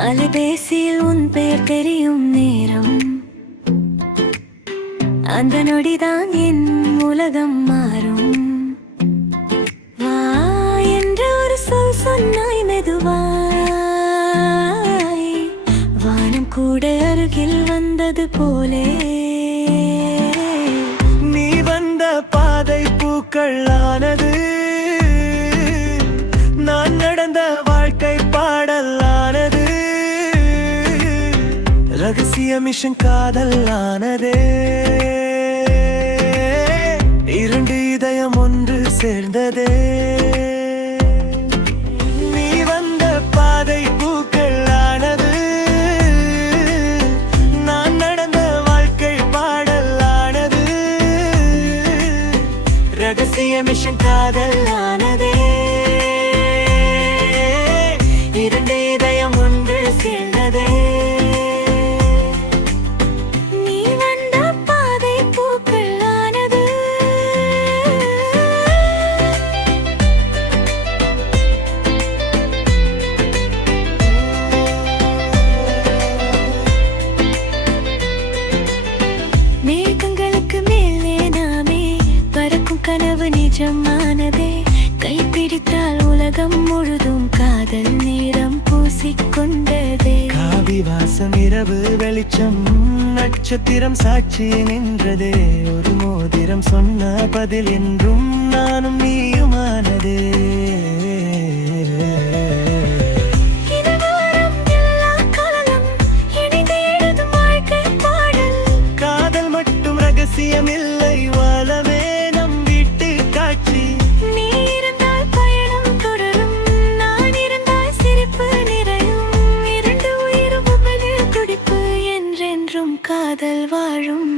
அலைபேசியில் உன் பெயர் தெரியும் நேரம், அந்த நொடிதான் என் உலகம் மாறும். வா என்ற ஒரு சொல் சொன்னாய் மெதுவாய், வானம் கூட அருகில் வந்தது போலே. நீ வந்த பாதை பூக்கள் ஆனது, நான் நடந்த வாழ்க்கை பாடல் ஆனது, ரகசிய மிஷன் காதல் ஆனதே. இரண்டு இதயம் ஒன்று சேர்ந்ததே. நீ வந்த பாதை பூக்கள் ஆனது, நான் நடந்த வாழ்க்கை பாடல் ஆனது, ரகசிய மிஷன் காதல் ஆனதே. இரண்டு இதயம் ஒன்று சேர்ந்ததே. மேகங்களுக்கு மேலே நாமே பறக்கும் கனவு நிஜமானதே. கைப்பிடித்தால் உலகம் முழுதும் காதல் நேரம் பூசிக்கொண்டதே. காவி வாசம் இரவு வெளிச்சம் நட்சத்திரம் சாட்சி நின்றதே. ஒரு மோதிரம் சொன்ன பதில் என்றும் நானும் நீயுமானதே. ரகசியமில்லை வாழவே நம் வீட்டு காட்சி. நீ இருந்தால் பயணம் தொடரும், நான் இருந்தால் சிரிப்பு நிறையும். இரண்டு உயிர் உபல துடிப்பு, என்றென்றும் காதல் வாழும்.